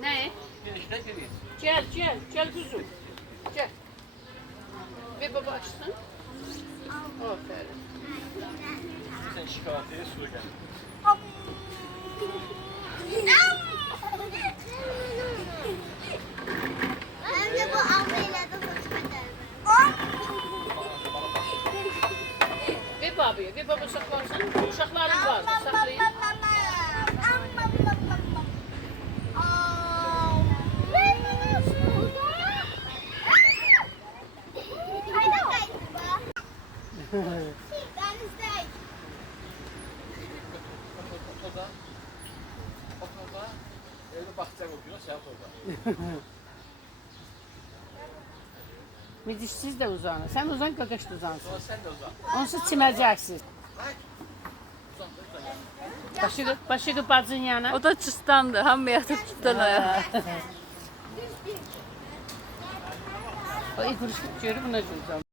Ne? Gel gel gel kuzum. Gel. Ve baba açsın. Aferin. Sen şikayetiye su gel. Babaya ve baba saklarsın. Uşakların var. Saklayın. Otoda, otoda evde bakacak okuyor, sen otoda. Midiş siz de uzanın. Sen uzan kakaş da uzansın. Sen de uzan. Onsuz çiməcəksiniz. Başı, başı bacın yana. O da çıstandı. Hamı yatıp çıtan ayağa. O ilk vuruş görüp buna uzan.